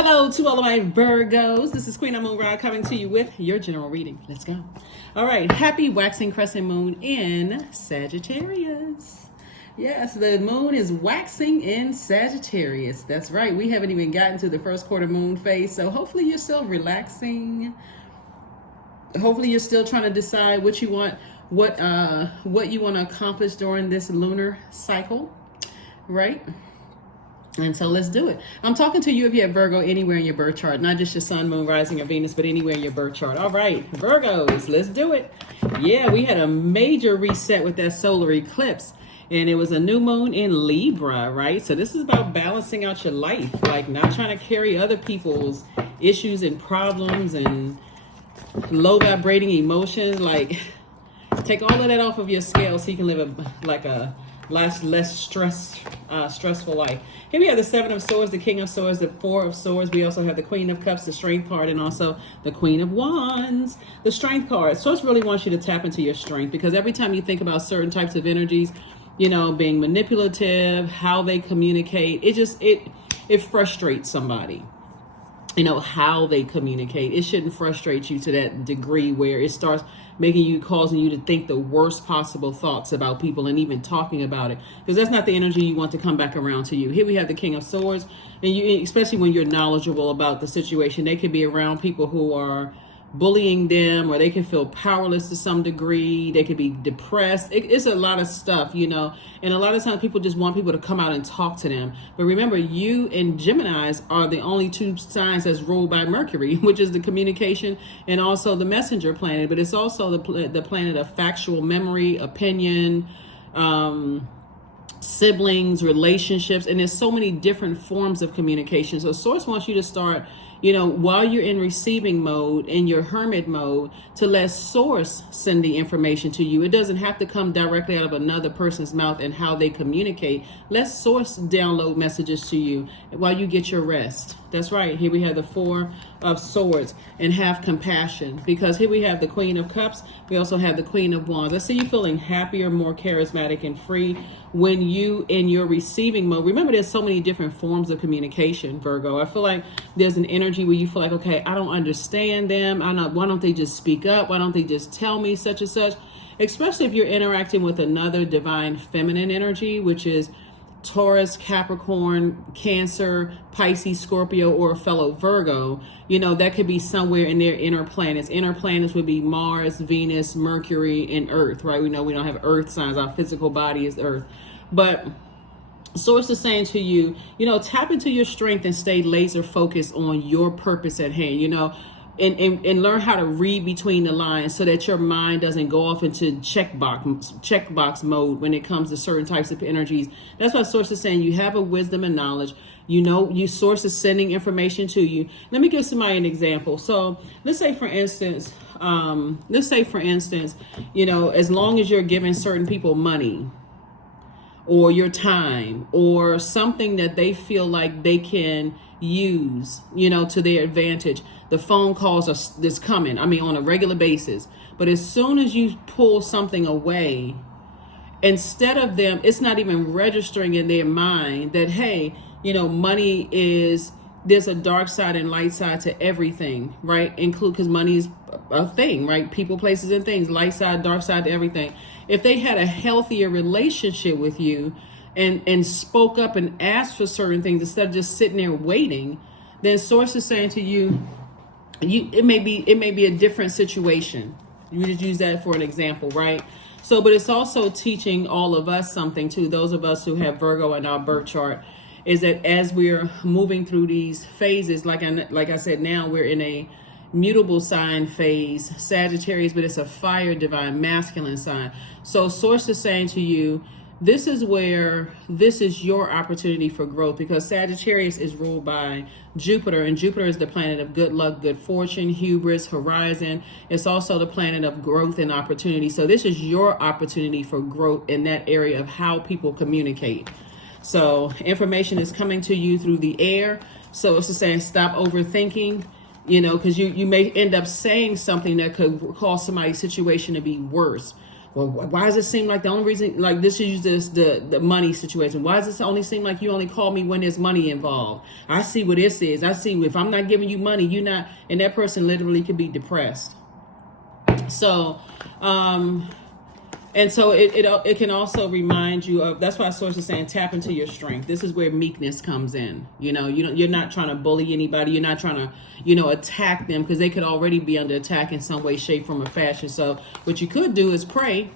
Hello to all of my Virgos. This is Queen Amun Ra coming to you with your general reading. Let's go. All right. Happy waxing crescent moon in Sagittarius. Yes, the moon is waxing in Sagittarius. That's right. We haven't even gotten to the first quarter moon phase. So hopefully you're still relaxing. Hopefully you're still trying to decide what you want, what you want to accomplish during this lunar cycle, right? And so let's do it. I'm talking to you if you have Virgo anywhere in your birth chart, not just your sun, moon, rising, or Venus, but anywhere in your birth chart. All right, Virgos, let's do it. Yeah, we had a major reset with that solar eclipse, and it was a new moon in Libra, right? So this is about balancing out your life, like not trying to carry other people's issues and problems and low vibrating emotions. Like take all of that off of your scale so you can live a less stressful life. Here we have the Seven of Swords, the King of Swords, the Four of Swords. We also have the Queen of Cups, the Strength card, and also the Queen of Wands, the Strength card. Source really wants you to tap into your strength, because every time you think about certain types of energies, you know, being manipulative, how they communicate, it frustrates somebody. You know, how they communicate. It shouldn't frustrate you to that degree where it starts causing you to think the worst possible thoughts about people and even talking about it, because that's not the energy you want to come back around to you. Here we have the King of Swords, and you, especially when you're knowledgeable about the situation, they could be around people who are bullying them, or they can feel powerless to some degree. They could be depressed. It's a lot of stuff, you know, and a lot of times people just want people to come out and talk to them. But remember, you and Geminis are the only two signs that's ruled by Mercury, which is the communication and also the messenger planet. But it's also the planet of factual memory, opinion, siblings, relationships, and there's so many different forms of communication. So Source wants you to start, you know, while you're in receiving mode, in your hermit mode, to let Source send the information to you. It doesn't have to come directly out of another person's mouth and how they communicate. Let Source download messages to you while you get your rest. That's right. Here we have the Four of Swords, and have compassion, because here we have the Queen of Cups. We also have the Queen of Wands. I see you feeling happier, more charismatic, and free when you in your receiving mode. Remember, there's so many different forms of communication, Virgo. I feel like there's an energy where you feel like, okay, I don't understand them. Why don't they just speak up? Why don't they just tell me such and such? Especially if you're interacting with another divine feminine energy, which is Taurus, Capricorn, Cancer, Pisces, Scorpio, or a fellow Virgo. You know, that could be somewhere in their inner planets. Inner planets would be Mars, Venus, Mercury, and Earth, right? We know we don't have Earth signs. Our physical body is Earth. But Source is saying to you, you know, tap into your strength and stay laser focused on your purpose at hand, you know, and learn how to read between the lines so that your mind doesn't go off into checkbox mode when it comes to certain types of energies. That's why Source is saying you have a wisdom and knowledge. You know, you Source is sending information to you. Let me give somebody an example. So let's say, for instance, you know, as long as you're giving certain people money or your time or something that they feel like they can use, you know, to their advantage, the phone calls are this coming, I mean, on a regular basis. But as soon as you pull something away, instead of them, it's not even registering in their mind that, hey, you know, money is, there's a dark side and light side to everything, right? Because money is a thing, right? People, places, and things, light side, dark side to everything. If they had a healthier relationship with you and spoke up and asked for certain things instead of just sitting there waiting, then Source is saying to you, it may be a different situation. You just use that for an example, right? So, but it's also teaching all of us something too. Those of us who have Virgo in our birth chart, is that as we're moving through these phases, like I said, now we're in a mutable sign phase, Sagittarius, but it's a fire divine masculine sign. So Source is saying to you, this is your opportunity for growth, because Sagittarius is ruled by Jupiter, and Jupiter is the planet of good luck, good fortune, hubris, horizon. It's also the planet of growth and opportunity. So this is your opportunity for growth in that area of how people communicate. So information is coming to you through the air. So it's just saying, stop overthinking, you know, because you may end up saying something that could cause somebody's situation to be worse. well, why does it seem like the only reason, like this is the money situation. Why does it only seem like you only call me when there's money involved? I see what this is. I see if I'm not giving you money, you're not, and that person literally could be depressed. So, and so it can also remind you of, that's why Source is saying tap into your strength. This is where meekness comes in. You're not trying to bully anybody. You're not trying to, attack them, because they could already be under attack in some way, shape, form, or fashion. So what you could do is pray.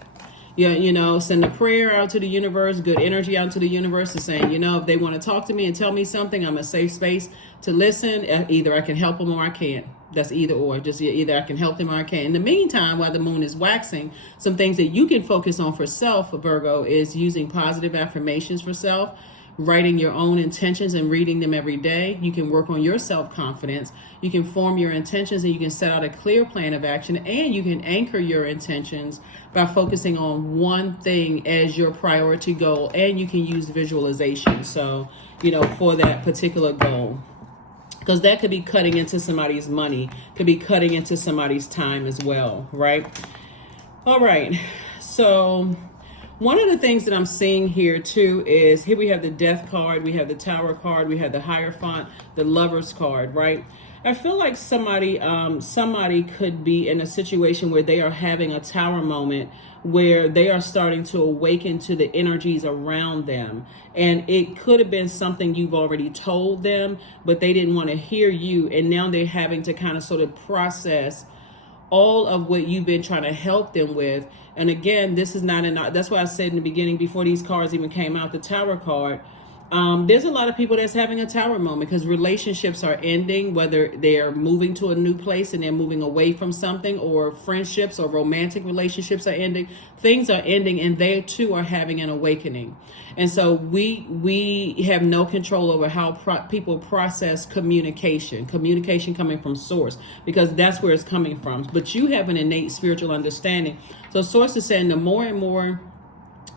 Send a prayer out to the universe, good energy out to the universe, and saying, if they want to talk to me and tell me something, I'm a safe space to listen. Either I can help them or I can't. That's either or. Just either I can help them or I can't. In the meantime, while the moon is waxing, some things that you can focus on for self, Virgo, is using positive affirmations for self, writing your own intentions and reading them every day. You can work on your self-confidence. You can form your intentions, and you can set out a clear plan of action, and you can anchor your intentions by focusing on one thing as your priority goal, and you can use visualization. So, for that particular goal. Because that could be cutting into somebody's money, could be cutting into somebody's time as well, right? All right. So one of the things that I'm seeing here too is, here we have the Death card, we have the Tower card, we have the Hierophant, the Lovers card, right? I feel like somebody could be in a situation where they are having a Tower moment, where they are starting to awaken to the energies around them. And it could have been something you've already told them, but they didn't want to hear you. And now they're having to kind of sort of process all of what you've been trying to help them with. And again, this is not enough. That's why I said in the beginning, before these cards even came out, the Tower card, there's a lot of people that's having a Tower moment, because relationships are ending, whether they're moving to a new place and they're moving away from something, or friendships or romantic relationships are ending. Things are ending, and they too are having an awakening. And so we have no control over how people process communication coming from Source, because that's where it's coming from. But you have an innate spiritual understanding. So Source is saying, the more and more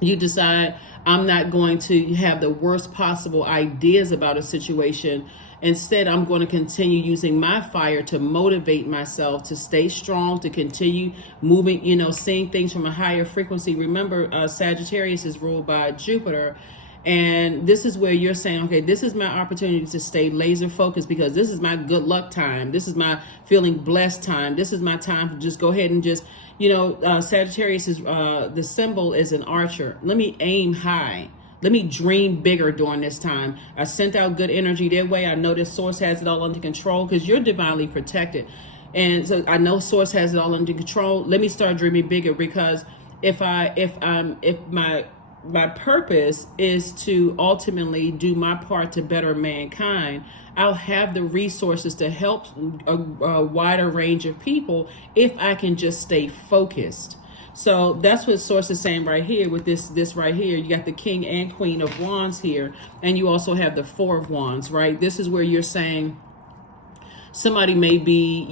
you decide, I'm not going to have the worst possible ideas about a situation. Instead, I'm going to continue using my fire to motivate myself to stay strong, to continue moving, seeing things from a higher frequency. Remember, Sagittarius is ruled by Jupiter. And this is where you're saying, okay, this is my opportunity to stay laser focused, because this is my good luck time. This is my feeling blessed time. This is my time to just go ahead and just, Sagittarius is, the symbol is an archer. Let me aim high. Let me dream bigger during this time. I sent out good energy their way. I know this Source has it all under control, because you're divinely protected. And so I know Source has it all under control. Let me start dreaming bigger, because if my purpose is to ultimately do my part to better mankind, I'll have the resources to help a wider range of people if I can just stay focused. So that's what Source is saying right here with this right here. You got the King and Queen of Wands here, and you also have the Four of Wands, right? This is where you're saying somebody may be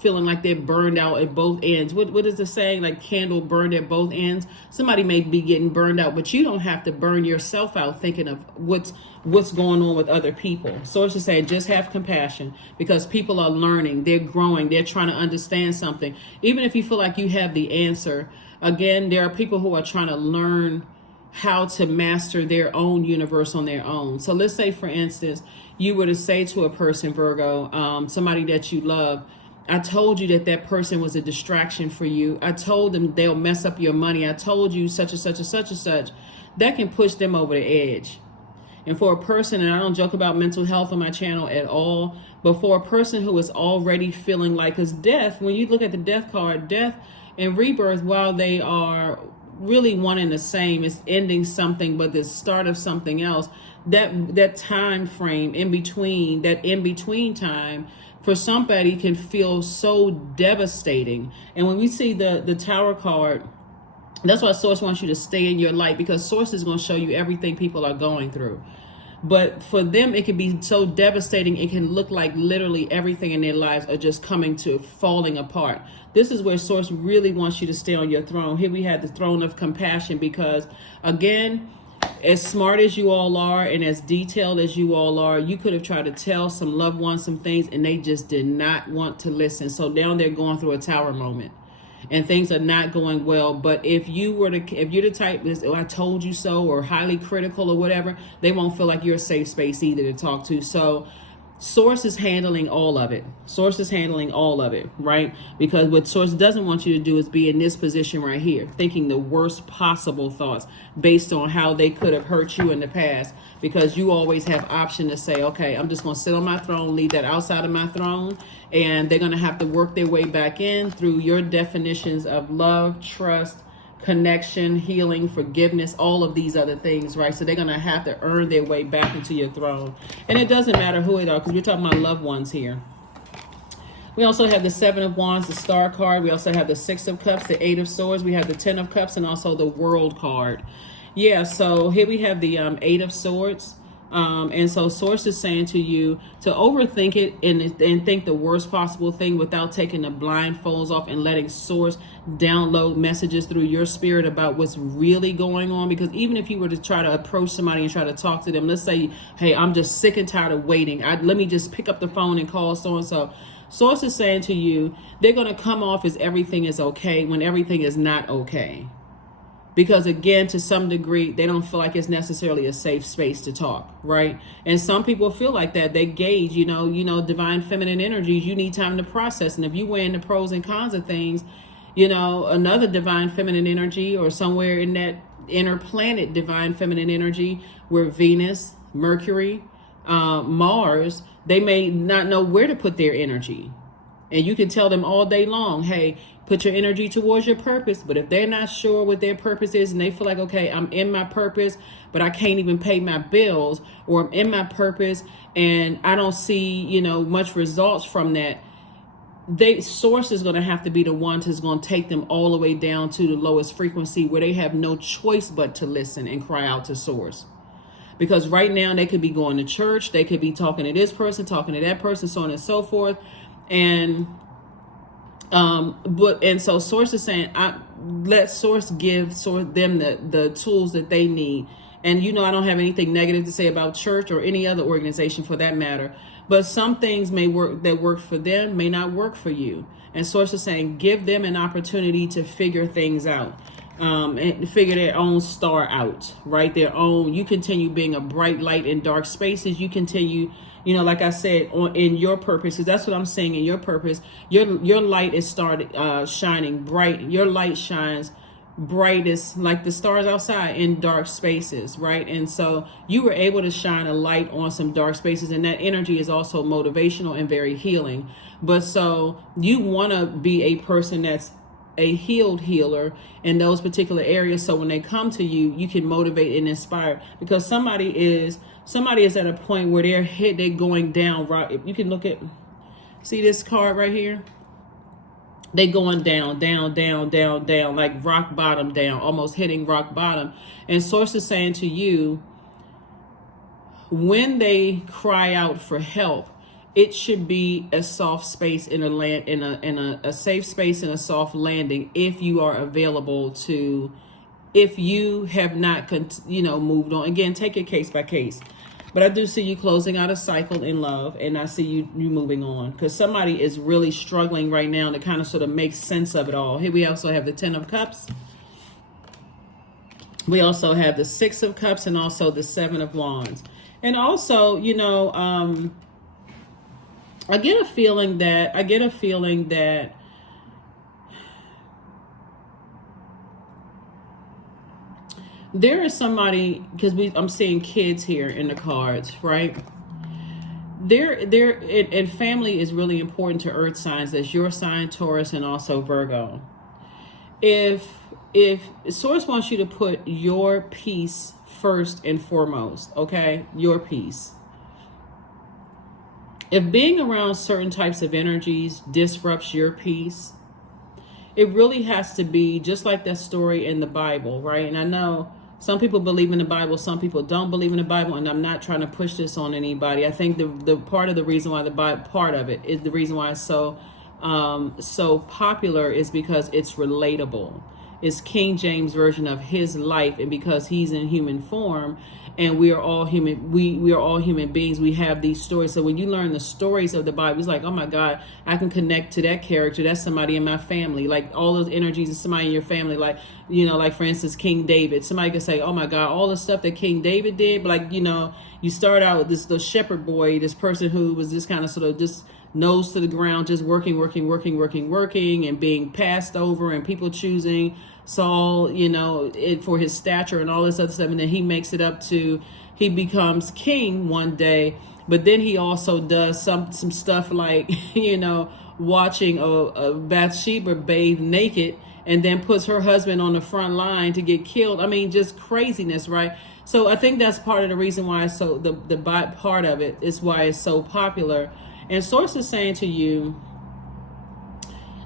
feeling like they're burned out at both ends. What is the saying? Like candle burned at both ends. Somebody may be getting burned out, but you don't have to burn yourself out thinking of what's going on with other people. So it's just saying, just have compassion, because people are learning, they're growing, they're trying to understand something. Even if you feel like you have the answer, again, there are people who are trying to learn how to master their own universe on their own. So let's say, for instance, you were to say to a person, Virgo, somebody that you love, I told you that person was a distraction for you. I told them they'll mess up your money. I told you such and such and such and such. That can push them over the edge. And for a person, and I don't joke about mental health on my channel at all, but for a person who is already feeling like, because death, when you look at the Death card, death and rebirth, while they are really one and the same, it's ending something but the start of something else. That time frame in between, that in between time, for somebody can feel so devastating. And when we see the Tower card, that's why Source wants you to stay in your light, because Source is going to show you everything people are going through. But for them, it can be so devastating. It can look like literally everything in their lives are just falling apart. This is where Source really wants you to stay on your throne. Here we have the throne of compassion, because again, as smart as you all are and as detailed as you all are, you could have tried to tell some loved ones some things and they just did not want to listen. So now they're going through a Tower moment. and things are not going well. But if you're the type that's, oh, I told you so, or highly critical or whatever, they won't feel like you're a safe space either to talk to. So Source is handling all of it. Source is handling all of it, right? Because what Source doesn't want you to do is be in this position right here, thinking the worst possible thoughts based on how they could have hurt you in the past. Because you always have option to say, okay, I'm just going to sit on my throne, leave that outside of my throne, and they're going to have to work their way back in through your definitions of love, trust, connection, healing, forgiveness, all of these other things, right? So they're going to have to earn their way back into your throne. And it doesn't matter who it are, because we're talking about loved ones here. We also have the Seven of Wands, the Star card. We also have the Six of Cups, the Eight of Swords. We have the Ten of Cups, and also the World card. Yeah, so here we have the Eight of Swords. And so Source is saying to you to overthink it and think the worst possible thing without taking the blindfolds off and letting Source download messages through your spirit about what's really going on. Because even if you were to try to approach somebody and try to talk to them, let's say, hey, I'm just sick and tired of waiting. Let me just pick up the phone and call so-and-so. Source is saying to you, they're going to come off as everything is okay when everything is not okay. Because again, to some degree, they don't feel like it's necessarily a safe space to talk, right? And some people feel like that. They gauge, divine feminine energies. You need time to process. And if you weigh in the pros and cons of things, another divine feminine energy, or somewhere in that inner planet divine feminine energy, where Venus, Mercury, Mars, they may not know where to put their energy. And you can tell them all day long, hey, put your energy towards your purpose. But if they're not sure what their purpose is and they feel like, okay, I'm in my purpose, but I can't even pay my bills, or I'm in my purpose and I don't see, much results from that, Source is going to have to be the one who's going to take them all the way down to the lowest frequency where they have no choice but to listen and cry out to Source. Because right now they could be going to church, they could be talking to this person, talking to that person, so on and so forth. And so Source is saying, let Source give them the tools that they need. And I don't have anything negative to say about church or any other organization for that matter. But some things may work that work for them may not work for you. And Source is saying, give them an opportunity to figure things out. And figure their own star out, right? You continue being a bright light in dark spaces. You continue, like I said, in your purpose, because that's what I'm saying. In your purpose, your light is started shining bright. Your light shines brightest like the stars outside in dark spaces, right? And so you were able to shine a light on some dark spaces, and that energy is also motivational and very healing. But so you want to be a person that's a healed healer in those particular areas, so when they come to you, you can motivate and inspire. Because somebody is at a point where they're going down, right? If you can see this card right here, they going down, like rock bottom down, almost hitting rock bottom. And Source is saying to you, when they cry out for help, it should be a soft space in a safe space and a soft landing if you are available to, if you have not, moved on. Again, take it case by case. But I do see you closing out a cycle in love, and I see you moving on, because somebody is really struggling right now to kind of sort of make sense of it all. Here we also have the Ten of Cups. We also have the Six of Cups and also the Seven of Wands. And also, I get a feeling that there is somebody, because I'm seeing kids here in the cards, right? And family is really important to earth signs. That's your sign, Taurus, and also Virgo. If Source wants you to put your peace first and foremost, okay? Your peace. If being around certain types of energies disrupts your peace, it really has to be just like that story in the Bible, right? And I know some people believe in the Bible, some people don't believe in the Bible, and I'm not trying to push this on anybody. I think the part of the reason why the reason why it's so popular is because it's relatable. It's King James version of his life, and because he's in human form, and we are all human. We are all human beings. We have these stories. So when you learn the stories of the Bible, it's like, oh my God, I can connect to that character. That's somebody in my family. Like all those energies of somebody in your family. Like, you know, like for instance, King David. Somebody could say, oh my God, all the stuff that King David did. But like, you know, you start out with the shepherd boy, this person who was just kind of sort of just nose to the ground, just working, and being passed over, and people choosing Saul, you know, for his stature and all this other stuff. And then he makes it up to, he becomes king one day, but then he also does some stuff like, you know, watching a Bathsheba bathe naked, and then puts her husband on the front line to get killed. I mean, just craziness, right? So I think that's part of the reason why it's so, the part of it is why it's so popular. And Source is saying to you,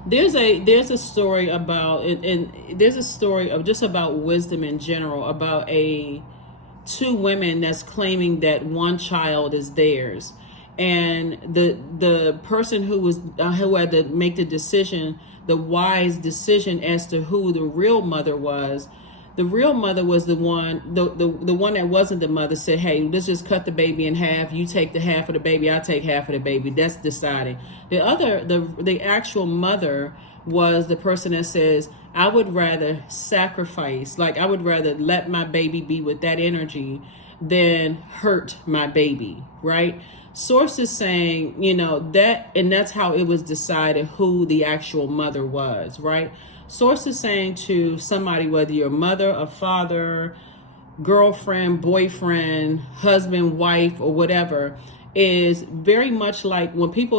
there's a story about, and there's a story of just about wisdom in general, about two women that's claiming that one child is theirs, and the person who had to make the decision, the wise decision as to who the real mother was. The real mother was the one that wasn't the mother, said, hey, let's just cut the baby in half. You take the half of the baby, I take half of the baby. That's decided. The actual mother was the person that says, I would rather sacrifice, like I would rather let my baby be with that energy than hurt my baby, right? Source is saying, you know, that, and that's how it was decided who the actual mother was, right? Source is saying to somebody, whether you're a mother, a father, girlfriend, boyfriend, husband, wife, or whatever, is very much like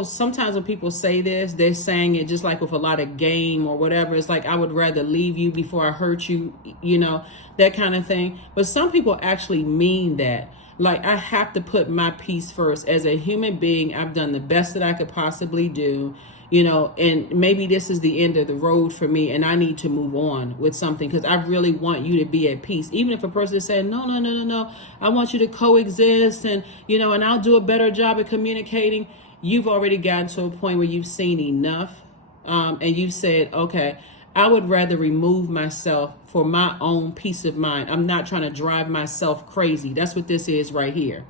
sometimes when people say this, they're saying it just like with a lot of game or whatever. It's like, I would rather leave you before I hurt you, you know, that kind of thing. But some people actually mean that. Like, I have to put my peace first. As a human being, I've done the best that I could possibly do. You know, and maybe this is the end of the road for me, and I need to move on with something, because I really want you to be at peace. Even if a person is saying, no, I want you to coexist, and, you know, and I'll do a better job of communicating. You've already gotten to a point where you've seen enough, and you've said, okay, I would rather remove myself for my own peace of mind. I'm not trying to drive myself crazy. That's what this is right here.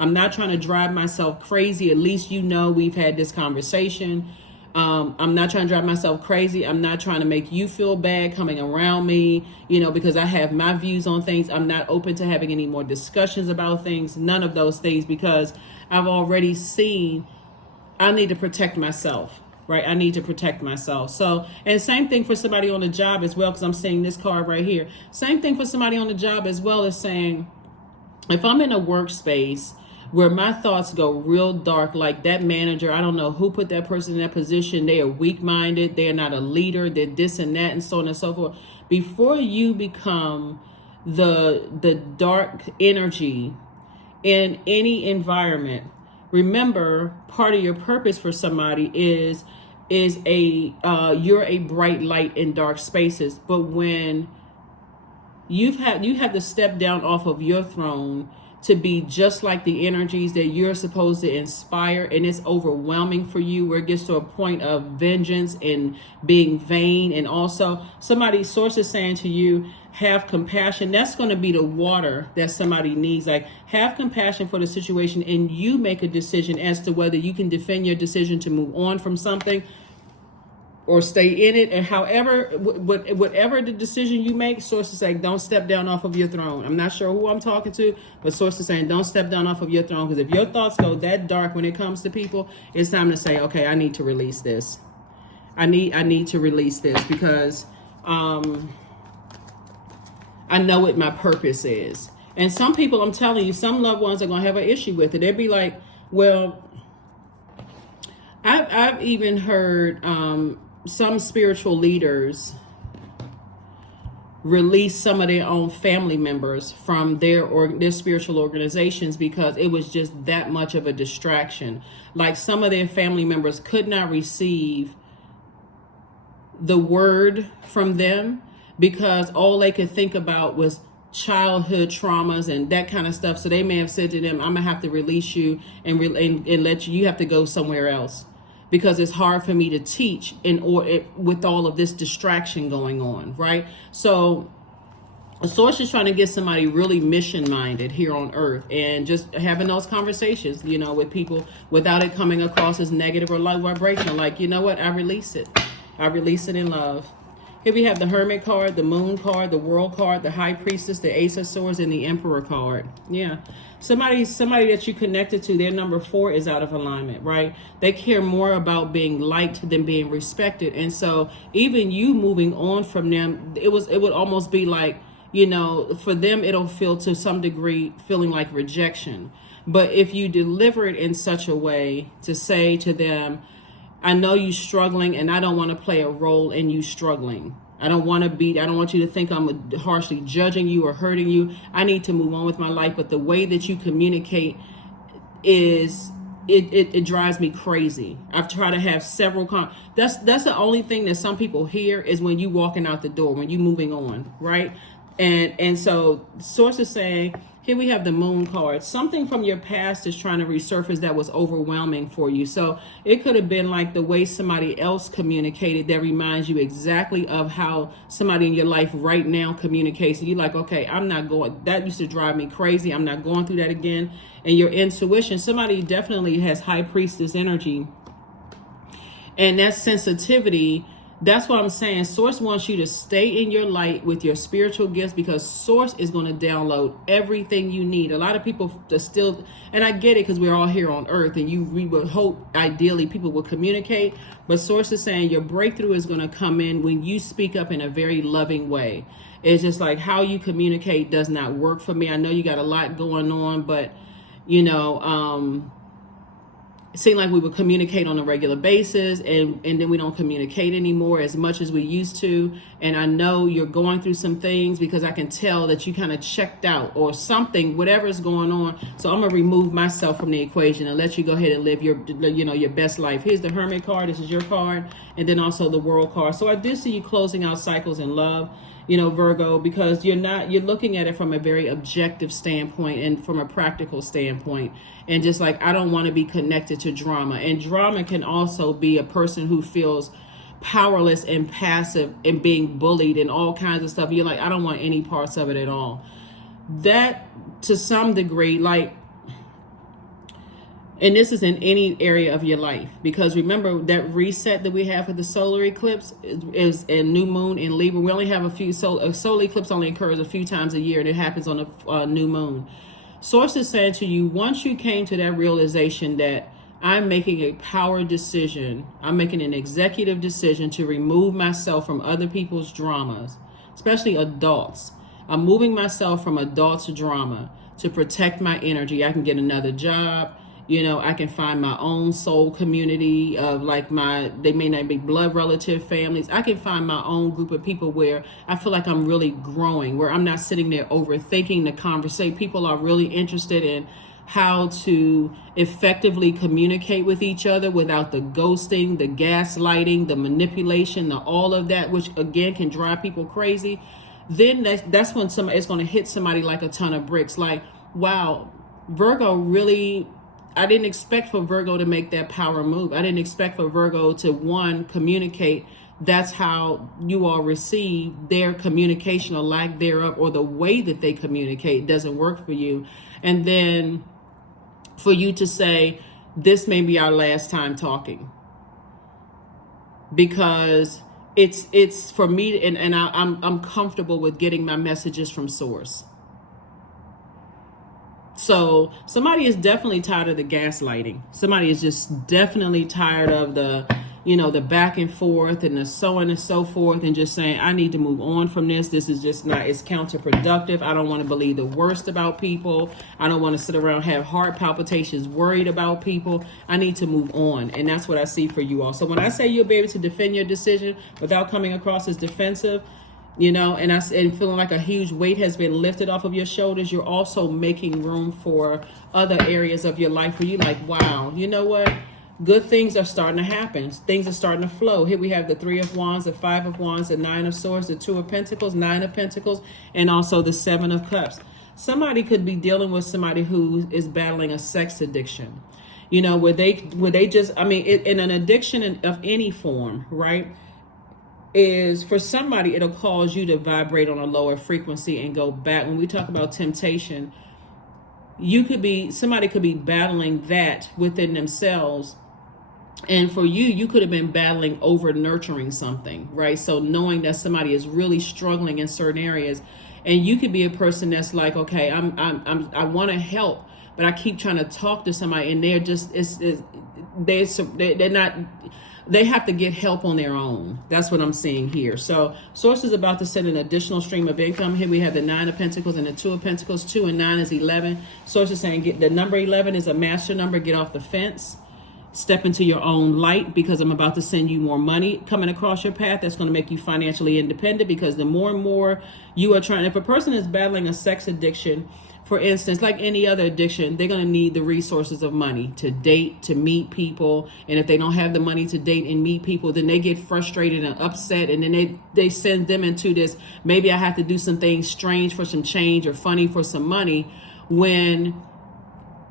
I'm not trying to drive myself crazy. At least, you know, we've had this conversation. I'm not trying to drive myself crazy. I'm not trying to make you feel bad coming around me, you know, because I have my views on things. I'm not open to having any more discussions about things, none of those things, because I've already seen I need to protect myself, right? I need to protect myself. So, and same thing for somebody on the job as well, because I'm seeing this card right here. Same thing for somebody on the job as well, as saying, if I'm in a workspace where my thoughts go real dark, like that manager, I don't know who put that person in that position. They are weak-minded. They are not a leader. They're this and that, and so on and so forth. Before you become the dark energy in any environment, remember, part of your purpose for somebody is you're a bright light in dark spaces. But when you have to step down off of your throne to be just like the energies that you're supposed to inspire, and it's overwhelming for you, where it gets to a point of vengeance and being vain. And also, Source is saying to you, have compassion. That's going to be the water that somebody needs. Like, have compassion for the situation, and you make a decision as to whether you can defend your decision to move on from something or stay in it. And however, whatever the decision you make, Source is saying, don't step down off of your throne. I'm not sure who I'm talking to, but Source is saying, don't step down off of your throne, because if your thoughts go that dark when it comes to people, it's time to say, okay, I need to release this. I need to release this, because I know what my purpose is. And some people, I'm telling you, some loved ones are going to have an issue with it. They'll be like, well, I've even heard some spiritual leaders release some of their own family members from their spiritual organizations, because it was just that much of a distraction. Like, some of their family members could not receive the word from them, because all they could think about was childhood traumas and that kind of stuff. So they may have said to them, I'm gonna have to release you and let you have to go somewhere else, because it's hard for me to teach with all of this distraction going on, right? So A source is trying to get somebody really mission minded here on earth and just having those conversations, with people without it coming across as negative or low vibrational. Like, you know what? I release it. I release it in love. Here we have the Hermit card, the Moon card, the World card, the High Priestess, the Ace of Swords, and the Emperor card. Yeah. Somebody that you connected to, their number 4 is out of alignment, right? They care more about being liked than being respected. And so even you moving on from them, it would almost be like, for them, it'll feel to some degree feeling like rejection. But if you deliver it in such a way to say to them, I know you're struggling and I don't want to play a role in you struggling. I don't want you to think I'm harshly judging you or hurting you. I need to move on with my life. But the way that you communicate it drives me crazy. I've tried to have several that's the only thing that some people hear is when you walking out the door, when you moving on, right? And so source is saying, here we have the Moon card. Something from your past is trying to resurface that was overwhelming for you. So it could have been like the way somebody else communicated that reminds you exactly of how somebody in your life right now communicates. And you're like, okay, that used to drive me crazy. I'm not going through that again. And your intuition, somebody definitely has High Priestess energy. And that sensitivity, that's what I'm saying. Source wants you to stay in your light with your spiritual gifts because Source is going to download everything you need. A lot of people are still, and I get it because we're all here on earth and we would hope ideally people will communicate. But Source is saying your breakthrough is going to come in when you speak up in a very loving way. It's just like how you communicate does not work for me. I know you got a lot going on, but it seemed like we would communicate on a regular basis and then we don't communicate anymore as much as we used to. And I know you're going through some things because I can tell that you kind of checked out or something, whatever's going on. So I'm going to remove myself from the equation and let you go ahead and live your best life. Here's the Hermit card. This is your card. And then also the World card. So I do see you closing out cycles in love, Virgo, because you're looking at it from a very objective standpoint and from a practical standpoint. And just like, I don't want to be connected to drama. And drama can also be a person who feels powerless and passive and being bullied and all kinds of stuff. You're like, I don't want any parts of it at all. That to some degree, like, and this is in any area of your life, because remember that reset that we have for the solar eclipse is a new moon in Libra. We only have a solar eclipse only occurs a few times a year, and it happens on a new moon. Source is saying to you, once you came to that realization that I'm making a power decision, I'm making an executive decision to remove myself from other people's dramas, especially adults. I'm moving myself from adults' drama to protect my energy. I can get another job. I can find my own soul community of they may not be blood relative families. I can find my own group of people where I feel like I'm really growing, where I'm not sitting there overthinking the conversation. People are really interested in how to effectively communicate with each other without the ghosting, the gaslighting, the manipulation, all of that, which again can drive people crazy. Then that's when it's going to hit somebody like a ton of bricks. Like, wow, Virgo really... I didn't expect for Virgo to make that power move. I didn't expect for Virgo to, communicate. That's how you all receive their communication or lack thereof, or the way that they communicate doesn't work for you. And then for you to say, this may be our last time talking. Because it's for me, and I'm comfortable with getting my messages from source. So somebody is definitely tired of the gaslighting. Somebody is just definitely tired of the back and forth and the so on and so forth, and just saying, I need to move on from this. This is just not, it's counterproductive. I don't want to believe the worst about people. I don't want to sit around, have heart palpitations, worried about people. I need to move on. And that's what I see for you all. So when I say you'll be able to defend your decision without coming across as defensive, and feeling like a huge weight has been lifted off of your shoulders, you're also making room for other areas of your life where you're like, wow, you know what? Good things are starting to happen. Things are starting to flow. Here we have the 3 of Wands, the 5 of Wands, the 9 of Swords, the 2 of Pentacles, 9 of Pentacles, and also the 7 of Cups. Somebody could be dealing with somebody who is battling a sex addiction, where they just, in an addiction of any form, right? is for somebody, it'll cause you to vibrate on a lower frequency and go back. When we talk about temptation, somebody could be battling that within themselves. And for you could have been battling over nurturing something, right? So knowing that somebody is really struggling in certain areas, and you could be a person that's like, okay, I want to help, but I keep trying to talk to somebody, and they're just they're not. They have to get help on their own. That's what I'm seeing here. So Source is about to send an additional stream of income. Here we have the 9 of Pentacles and the 2 of Pentacles. 2 and 9 is 11. Source is saying the number 11 is a master number. Get off the fence. Step into your own light, because I'm about to send you more money coming across your path that's going to make you financially independent, because the more and more you are trying, if a person is battling a sex addiction, for instance, like any other addiction, they're going to need the resources of money to date, to meet people. And if they don't have the money to date and meet people, then they get frustrated and upset. And then they send them into this, maybe I have to do some things strange for some change or funny for some money, when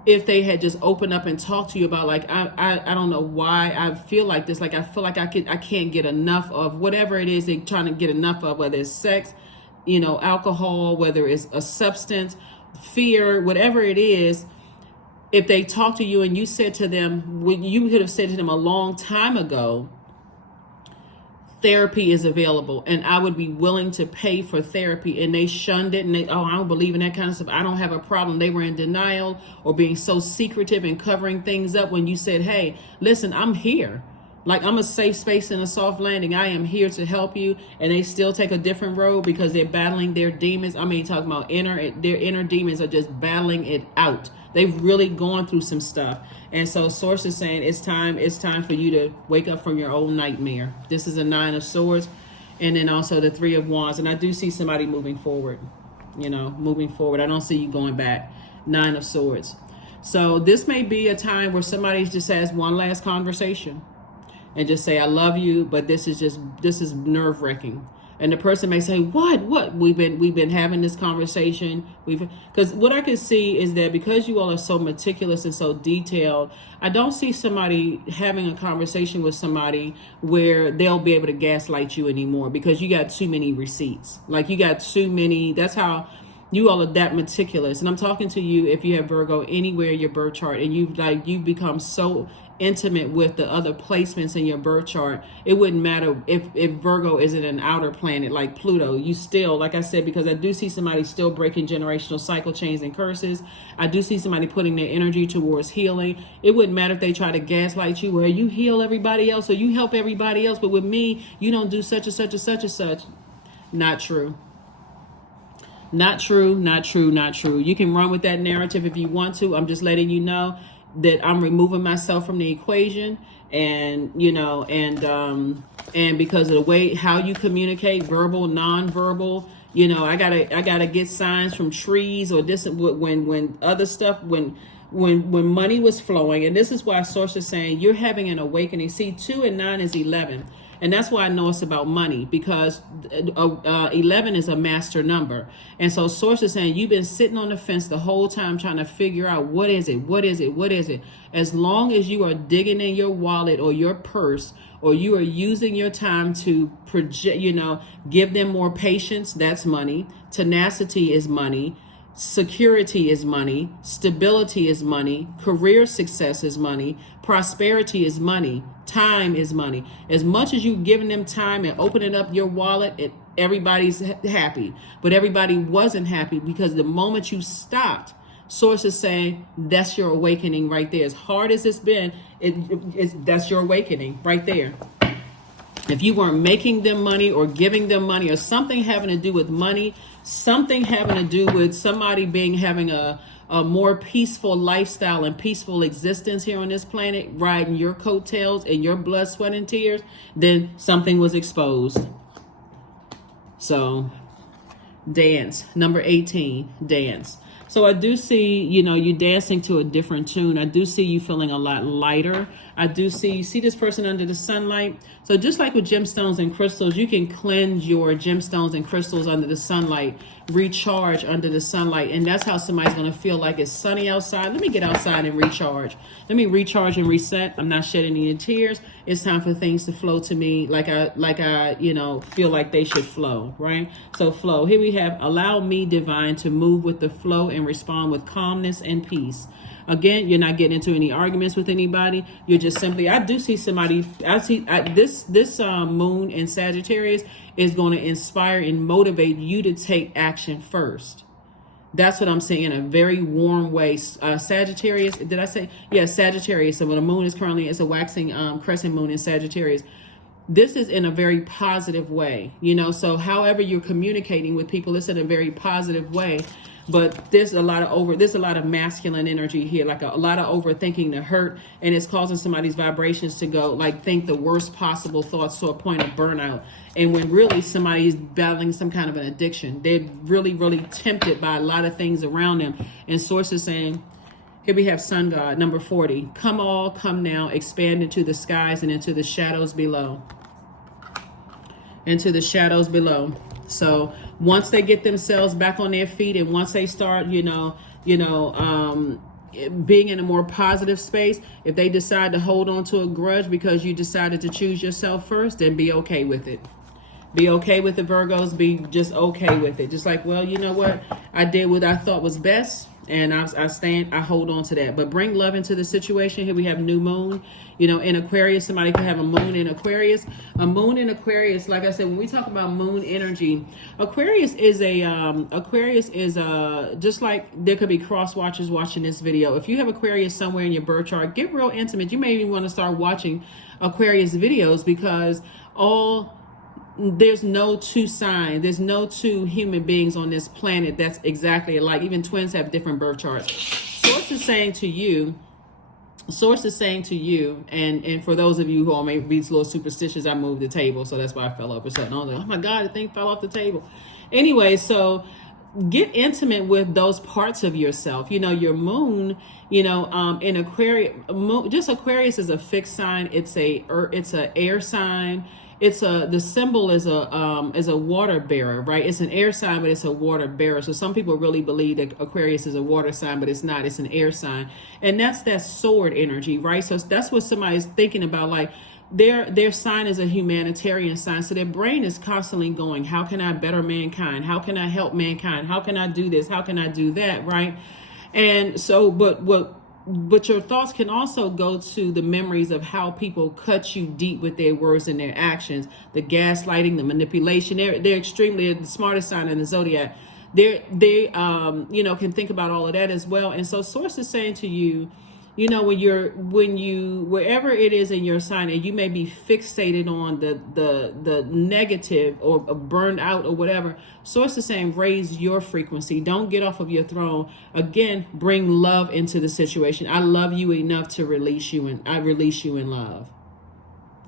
if they had just opened up and talked to you about, like, I don't know why I feel like this. Like, I feel like I can't get enough of whatever it is they're trying to get enough of, whether it's sex, alcohol, whether it's a substance, fear, whatever it is. If they talk to you and you said to them, when you could have said to them a long time ago, therapy is available and I would be willing to pay for therapy, and they shunned it, and I don't believe in that kind of stuff, I don't have a problem. They were in denial or being so secretive and covering things up, when you said, hey, listen, I'm here. Like, I'm a safe space and a soft landing. I am here to help you. And they still take a different road because they're battling their demons. I mean, talking about their inner demons are just battling it out. They've really gone through some stuff. And so Source is saying it's time for you to wake up from your old nightmare. This is a 9 of Swords, and then also the 3 of Wands. And I do see somebody moving forward, moving forward. I don't see you going back. 9 of Swords. So this may be a time where somebody just has one last conversation and just say, I love you, but this is nerve-wracking. And the person may say, what? We've been having this conversation. Because what I can see is that because you all are so meticulous and so detailed, I don't see somebody having a conversation with somebody where they'll be able to gaslight you anymore, because you got too many receipts. Like, you got too many. That's how you all are that meticulous. And I'm talking to you if you have Virgo anywhere in your birth chart, and you've become so intimate with the other placements in your birth chart. It wouldn't matter if Virgo isn't an outer planet like Pluto. You still, like I said, because I do see somebody still breaking generational cycle chains and curses. I do see somebody putting their energy towards healing. It wouldn't matter if they try to gaslight you, where you heal everybody else or you help everybody else, but with me, you don't do such and such and such and such. Not true. Not true, not true, not true. You can run with that narrative if you want to. I'm just letting you know that I'm removing myself from the equation, and and because of the way how you communicate, verbal, non-verbal, I gotta get signs from trees or this, when other stuff, when money was flowing. And this is why Source is saying you're having an awakening. See, 2 and 9 is 11. And that's why I know it's about money, because 11 is a master number. And so Source is saying you've been sitting on the fence the whole time trying to figure out what is it. As long as you are digging in your wallet or your purse, or you are using your time to project, give them more patience, that's money. Tenacity is money. Security is money. Stability is money. Career success is money. Prosperity is money. Time is money. As much as you've given them time and opening up your wallet, everybody's happy. But everybody wasn't happy, because the moment you stopped, Source is saying that's your awakening right there. As hard as it's been, that's your awakening right there. If you weren't making them money or giving them money, or something having to do with money, something having to do with somebody having a more peaceful lifestyle and peaceful existence here on this planet, riding your coattails and your blood, sweat, and tears, then something was exposed. So, dance. Number 18, dance. So I do see, you dancing to a different tune. I do see you feeling a lot lighter. I do see this person under the sunlight. So just like with gemstones and crystals, you can cleanse your gemstones and crystals under the sunlight recharge under the sunlight. And that's how somebody's going to feel like it's sunny outside. Let me get outside and recharge. Let me recharge and reset. I'm not shedding any tears. It's time for things to flow to me like I feel like they should flow, right? So flow. Here we have, allow me, divine, to move with the flow and respond with calmness and peace. Again, you're not getting into any arguments with anybody. You're just simply, I do see somebody, this moon in Sagittarius is going to inspire and motivate you to take action first. That's what I'm saying in a very warm way. Sagittarius, did I say? Yeah, Sagittarius. So when the moon is currently, it's a waxing crescent moon in Sagittarius. This is in a very positive way, so however you're communicating with people, it's in a very positive way. But there's a lot of masculine energy here, like a lot of overthinking to hurt, and it's causing somebody's vibrations to go like think the worst possible thoughts to a point of burnout. And when really somebody's battling some kind of an addiction, they're really, really tempted by a lot of things around them. And Source is saying, here we have Sun God, number 40. Come all, come now, expand into the skies and into the shadows below. Into the shadows below. So once they get themselves back on their feet, and once they start, being in a more positive space, if they decide to hold on to a grudge because you decided to choose yourself first, then be okay with it. Be okay with the Virgos. Be just okay with it. Just like, well, you know what? I did what I thought was best, and I hold on to that. But bring love into the situation. Here we have new moon, in Aquarius. Somebody could have a moon in Aquarius. A moon in Aquarius, like I said, when we talk about moon energy, Aquarius is just like there could be cross watchers watching this video. If you have Aquarius somewhere in your birth chart, get real intimate. You may even want to start watching Aquarius videos, because there's no two signs, there's no two human beings on this planet that's exactly alike. Even twins have different birth charts. Source is saying to you, and for those of you who are maybe a little superstitious, I moved the table, so that's why I fell over something. I was like, oh my God, the thing fell off the table. Anyway, so get intimate with those parts of yourself. Your moon, in Aquarius, just Aquarius is a fixed sign. It's a air sign. The symbol is a water bearer, right? It's an air sign, but it's a water bearer. So some people really believe that Aquarius is a water sign, but it's not. It's an air sign. And that's that sword energy, right? So that's what somebody's thinking about. Like their sign is a humanitarian sign. So their brain is constantly going, how can I better mankind? How can I help mankind? How can I do this? How can I do that? Right? And so, but your thoughts can also go to the memories of how people cut you deep with their words and their actions, the gaslighting, the manipulation. They're extremely the smartest sign in the Zodiac. They can think about all of that as well. And so Source is saying to you, when you wherever it is in your sign, and you may be fixated on the negative or burned out or whatever, Source is saying raise your frequency. Don't get off of your throne. Again, bring love into the situation. I love you enough to release you, and I release you in love.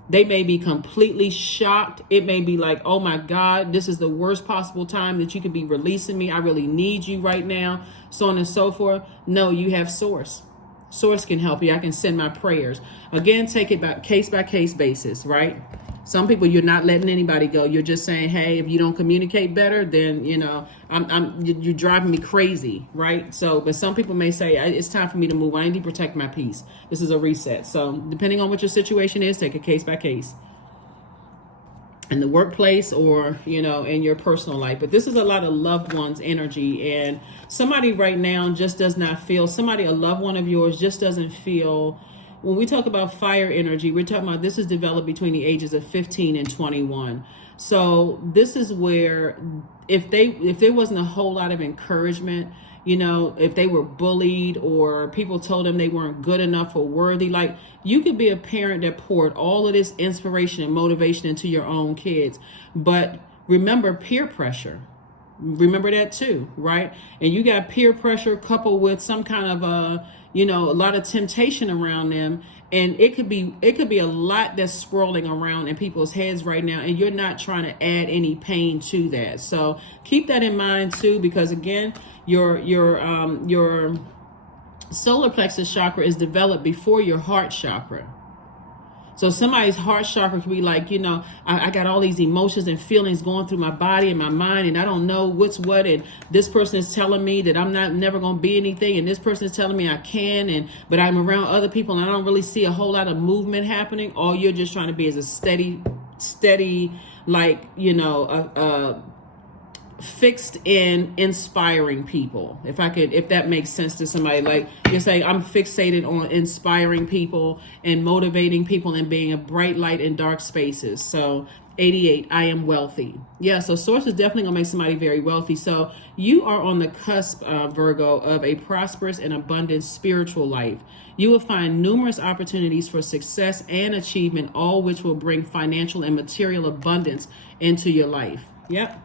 They may be completely shocked. It may be like, oh my God, this is the worst possible time that you could be releasing me. I really need you right now, so on and so forth. No, you have Source. Source can help you. I can send my prayers. Again, take it by case basis, right? Some people, you're not letting anybody go. You're just saying, hey, if you don't communicate better, then, you're driving me crazy, right? So, but some people may say, it's time for me to move. I need to protect my peace. This is a reset. So depending on what your situation is, take it case by case. In the workplace or, in your personal life. But this is a lot of loved ones energy, and somebody right now just does not feel, a loved one of yours just doesn't feel. When we talk about fire energy, we're talking about this is developed between the ages of 15 and 21. So this is where if there wasn't a whole lot of encouragement, if they were bullied or people told them they weren't good enough or worthy, like you could be a parent that poured all of this inspiration and motivation into your own kids. But remember peer pressure. Remember that too, right? And you got peer pressure coupled with some kind of a lot of temptation around them. And it could be a lot that's swirling around in people's heads right now, and you're not trying to add any pain to that. So keep that in mind too, because again, your solar plexus chakra is developed before your heart chakra. So somebody's heart chakra could be like, I got all these emotions and feelings going through my body and my mind, and I don't know what's what. And this person is telling me that I'm never going to be anything, and this person is telling me I can, but I'm around other people and I don't really see a whole lot of movement happening. All you're just trying to be is a steady, like, fixed in inspiring people. If that makes sense to somebody, like you're saying, I'm fixated on inspiring people and motivating people and being a bright light in dark spaces. So 88, I am wealthy. Yeah, so source is definitely gonna make somebody very wealthy. So you are on the cusp, Virgo, of a prosperous and abundant spiritual life. You will find numerous opportunities for success and achievement, all which will bring financial and material abundance into your life. Yep.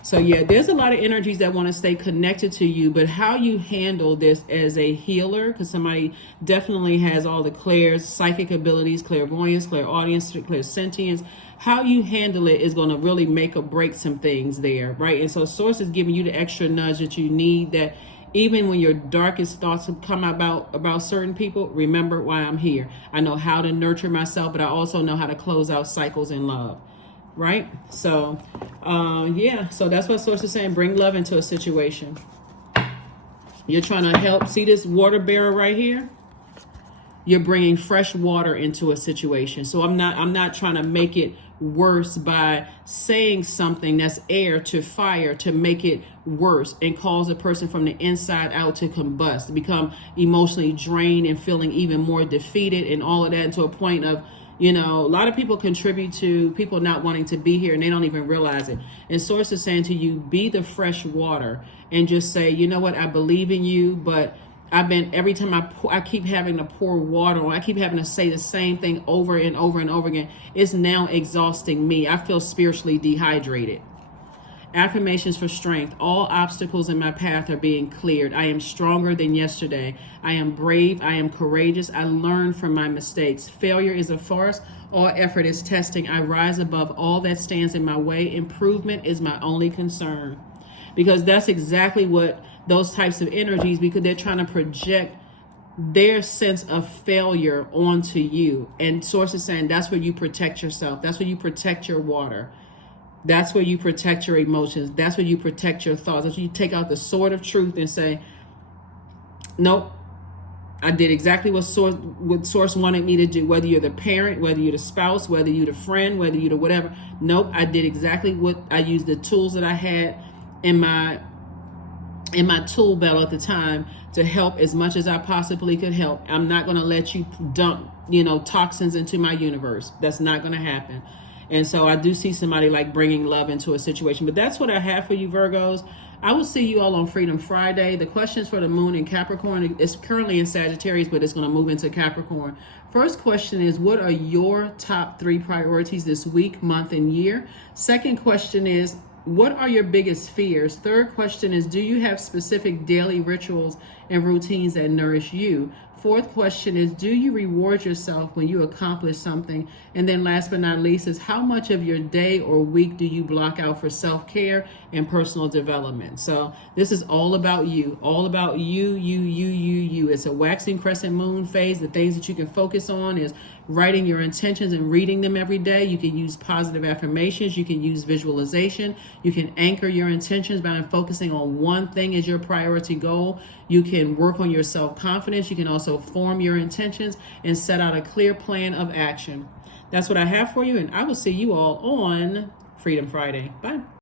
So yeah, there's a lot of energies that want to stay connected to you, but how you handle this as a healer, because somebody definitely has all the psychic abilities, clairvoyance, clairaudience, clairsentience, how you handle it is going to really make or break some things there, right? And so source is giving you the extra nudge that you need, that even when your darkest thoughts come about certain people, remember why I'm here. I know how to nurture myself, but I also know how to close out cycles in love. Right? So, so that's what source is saying. Bring love into a situation. You're trying to help. See this water bearer right here? You're bringing fresh water into a situation. So I'm not trying to make it worse by saying something that's air to fire to make it worse and cause a person from the inside out to combust, become emotionally drained and feeling even more defeated and all of that, to a point of, a lot of people contribute to people not wanting to be here and they don't even realize it. And source is saying to you, be the fresh water and just say, you know what, I believe in you, but every time I keep having to pour water, or I keep having to say the same thing over and over and over again. It's now exhausting me. I feel spiritually dehydrated. Affirmations for strength. All obstacles in my path are being cleared. I am stronger than yesterday. I am brave. I am courageous. I learn from my mistakes. Failure is a farce. All effort is testing. I rise above all that stands in my way. Improvement is my only concern. Because that's exactly what those types of energies, because they're trying to project their sense of failure onto you. And source is saying that's where you protect yourself. That's where you protect your water. That's where you protect your emotions. That's where you protect your thoughts. That's where you take out the sword of truth and say, nope, I did exactly what source wanted me to do. Whether you're the parent, whether you're the spouse, whether you're the friend, whether you're the whatever. Nope, I did exactly what I used, the tools that I had in my tool belt at the time to help as much as I possibly could help. I'm not going to let you dump, toxins into my universe. That's not going to happen. And so I do see somebody like bringing love into a situation. But that's what I have for you, Virgos. I will see you all on Freedom Friday. The questions for the moon in Capricorn is currently in Sagittarius, but it's going to move into Capricorn. First question is, what are your top 3 priorities this week, month, and year? Second question is, what are your biggest fears? Third question is, do you have specific daily rituals and routines that nourish you? Fourth question is, do you reward yourself when you accomplish something? And then last but not least is, how much of your day or week do you block out for self-care and personal development? So this is all about you, you. It's a waxing crescent moon phase. The things that you can focus on is writing your intentions and reading them every day. You can use positive affirmations. You can use visualization. You can anchor your intentions by focusing on one thing as your priority goal. You can work on your self-confidence. You can also form your intentions and set out a clear plan of action. That's what I have for you, and I will see you all on Freedom Friday. Bye.